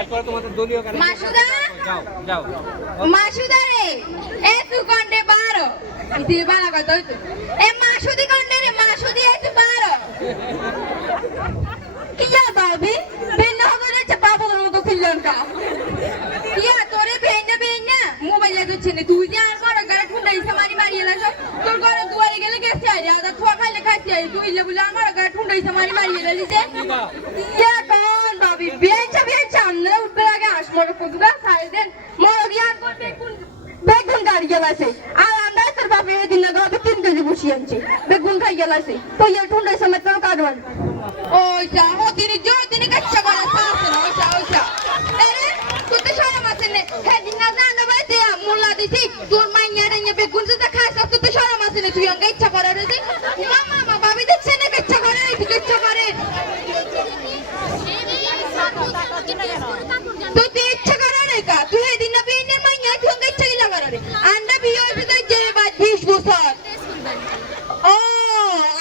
এরপর তোমাদের দলীয় গান মাসুদা যাও যাও মাসুদা রে এ তুই কন্ডে বারো ইতি বালা কথা হইতো এ মাসুদি কন্ডে রে মাসুদি এ তুই বারো কিয়া বাবি বেন হবে রে বাবুর মতো খিলন কা কিয়া তোরে বেন মোবাইলে তো ছেনে তুই যে আর বড় গাড়ি ঠুন্ডাই মারি মারি এলাছ তোর ঘরে দুয়ারে গেলে গেছে আই আদা থোয়া খাইলে খাইছে আই তুই ইলে বলে আমার গাড়ি ঠুন্ডাই মারি মারি এলাইছে কিয়া কোন বাবি বেচা আমরা উঠবে আগে আসমরে কদুগা সাই দেন মরিয়ান করবে কোন বেগুন গাড়ি গেলাছে আর আমরা তোর বাপে এদিন না গত 3 কেজি বসি আনছে বেগুন খাই গেলাছে তো ইয়া ঠুন্ডাই সময় তো কাটওয়ান ওই যা ও দিনে জো দিনে কাচ্চা করা সাথে না ওইসা আরে তুই তো শরম আছে নে হেদিন না জানা বাইতে মোল্লা দিছি তোর মাইয়া রে বেগুন যেটা খাইছ তুই তো শরম আছে নে তুই অঙ্গে ইচ্ছা করে রে মামা বাবি দেখছে না কাচ্চা করে এই কাচ্চা করে তুই তো ইচ্ছা করে রে কা তুই হেদিন না বেনে মাইয়া তুই অঙ্গে ইচ্ছা গিলা করে রে আন্ডা বিয়ে হইছে তাই যে বাদ 20 বছর ও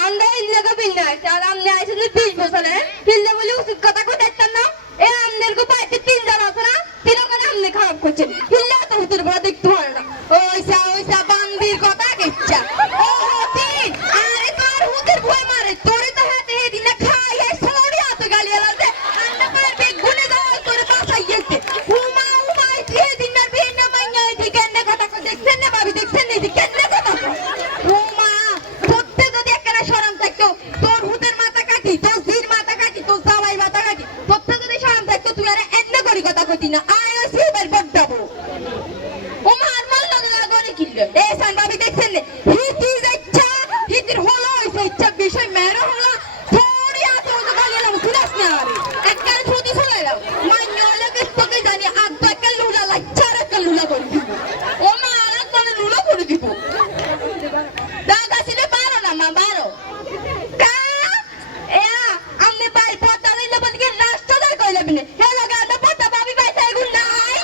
আন্ডা ইল্লাগা বিনা আর আমনে আইছে 20 বছর হিললে বলে উচিত কথা কই দেখতাম না এ আমনের গো বাইতে 3 জন আছে না তিনজন আমনে খারাপ করছেন হিললে তো হুতুর বড় দেখতে হয় না ওইসা বান্দির কথা কিচ্ছা ও তিন আরে তোর হুতুর ভয় মারে তোরে তো হাতে হেদিন না খাই এ সরি হাতে গালি আলাতে আন্ডা পার বেগুনে দাও তোরে বাসাই গেছে উমা হেদিন না বিয়ে না মাইয়া এদিকে না কথা কই দেখছেন না ভাবি দেখছেন না এদিকে না কথা উমা সত্যি যদি একখানা শরম থাকতো তোর হুতের মাথা কাটি তোর জির মাথা কাটি তোর জামাই মাথা কাটি সত্যি যদি শরম থাকতো তুই আরে এন্না করি কথা কইতি না আয় সিবার বড্ডাবো উমা আর মাল লাগলা করে কিল্লে এ সান ভাবি দেখছেন না হিতির হলো হইছে ইচ্ছা বিষয় মেরো হলো থোড়ি আতো তো গালি লাম শুনাস না আরে একখানা ছুটি শুনাইলাম মাইয়া লাগে তোকে জানি আধা কালুলা লাচ্চা রে কালুলা করে দিব উমা আর কোনে লুলা করে দিব দাদা ছিলে বারো না মা বারো কা এ আমনে বাই পতা লইলে বলকে রাস্তা ধরে কইলে বিনে হে লাগা না পতা ভাবি বাই তাই গুণ নাই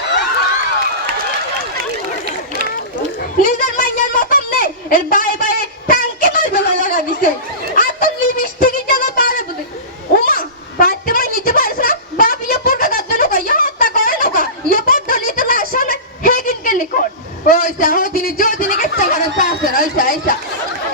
নিজের মাইয়ার মতন নে এর বাই টাঙ্কি মার গলা লাগা দিছে আর তো লিপস্টিক যেন পারে বলে ওমা পাতে মাই নিতে পারছ না বাপ ইয়া পড়কা গাদ দেন কই ইয়া হত্যা করে নকা ইয়া পড় নিতে না আসলে হেগিন কে নিকট ওইসা ও দিনে জো দিনে কেচ্চা করে পাছে ওইসা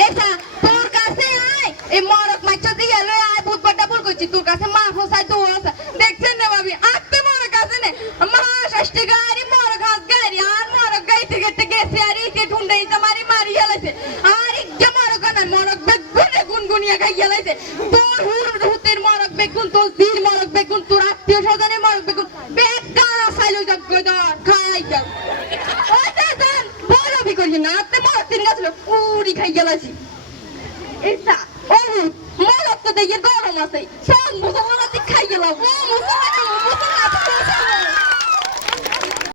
এসা তোর কাছে আয় এই মরক মাছ দিয়ে লই আয় বুটবাটা বল কইছি তোর কাছে মা ফসাই তো আছে দেখছেন না ভাবি আত্তে মরক কাছে নে মা ষষ্ঠী গাড়ি মরক হাত গাড়ি আর মরক গাইতে গেতে গেছে আর ইতে ঠুন্ডাই মারি মারি গেলাইছে আর ইজ্জা মরক না মরক বেগুনে গুনগুনিয়া খাই গেলাইছে তোর হুতের মরক বেগুন তোর জির মরক বেগুন তোর আত্মীয় স্বজনের মরক বেগুন বেগা সাইলো যাক গদর খাই যাও ওটা জান বড় বি করি না আত্তে মরক তিন গাছ পুরি খাই গেলাইছি এসা